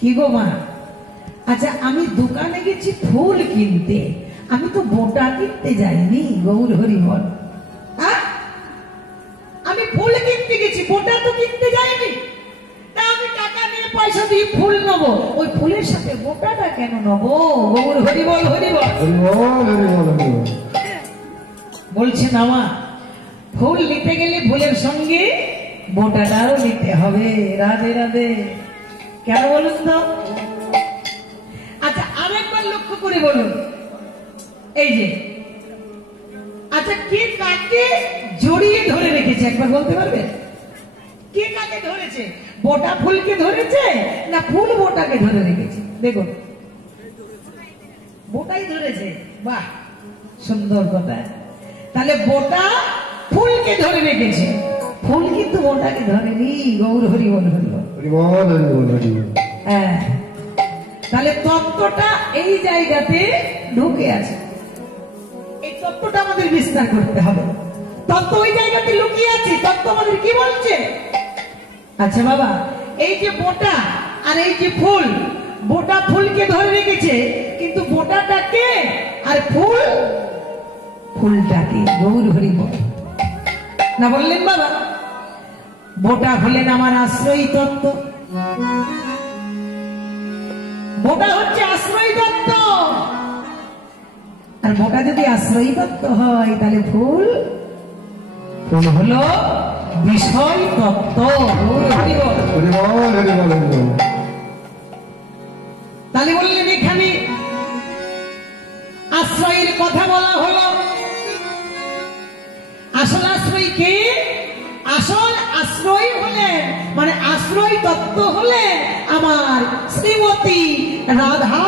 কি গো মা? আচ্ছা আমি দোকানে গেছি ফুল কিনতে, আমি তো বোটা কিনতে যাইনি। গৌর হরি বল। আমি ফুল কিনতে গেছি, বোটা তো কিনতে যাইনি। তা আমি টাকা নিয়ে পয়সা দিয়ে ফুল নেবো, ওই ফুলের সাথে বোটাটা কেন নেবো? গৌর হরি বল, হরি বল। বলছে না মা, ফুল নিতে গেলে ফুলের সঙ্গে বোটাটাও নিতে হবে। রাধে রাধে। কেন বলুন তো? আচ্ছা আরেকবার লক্ষ্য করে বলুন, এই যে আচ্ছা কে কাকে জড়িয়ে ধরে রেখেছে একবার বলতে পারবে? কে কাকে ধরেছে? বোটা ফুলকে ধরেছে না ফুল বোটাকে ধরে রেখেছে? দেখুন, বোটাই ধরেছে। বাহ, সুন্দর কথা। তাহলে বোটা ফুলকে ধরে রেখেছে, ফুল কিন্তু বোটাকে ধরেনি। গৌর হরি বল, হরি বল, হরি বল, হরি বল। হ্যাঁ, তাহলে তত্ত্বটা এই জায়গাতে ঢুকে আছে। এই তত্ত্বটা আমাদের বিস্তার করতে হবে। তত্ত্ব ওই জায়গাতে লুকিয়ে আছে। তত্ত্ব আমাদের কি বলছে? আচ্ছা বাবা, এই যে বোটা আর এই যে ফুল, বোটা ফুলকে ধরে রেখেছে, কিন্তু বোটাটাকে আর ফুল ফুলটাকে। গৌর হরি বল না বললেন বাবা? বোটা হলেন আমার আশ্রয়ী তত্ত্ব, বোটা হচ্ছে আশ্রয়ী তত্ত্ব। আর বোটা যদি আশ্রয়ী তত্ত্ব হয়, তাহলে ফুল ফুল হলো বিষয় তত্ত্ব। তাহলে বললেন এখানে আশ্রয়ের কথা বলা হলো। আসল আশ্রয় কে? আসল আশ্রয় হলেন, মানে আশ্রয় তত্ত্ব হলেন আমার শ্রীমতী রাধা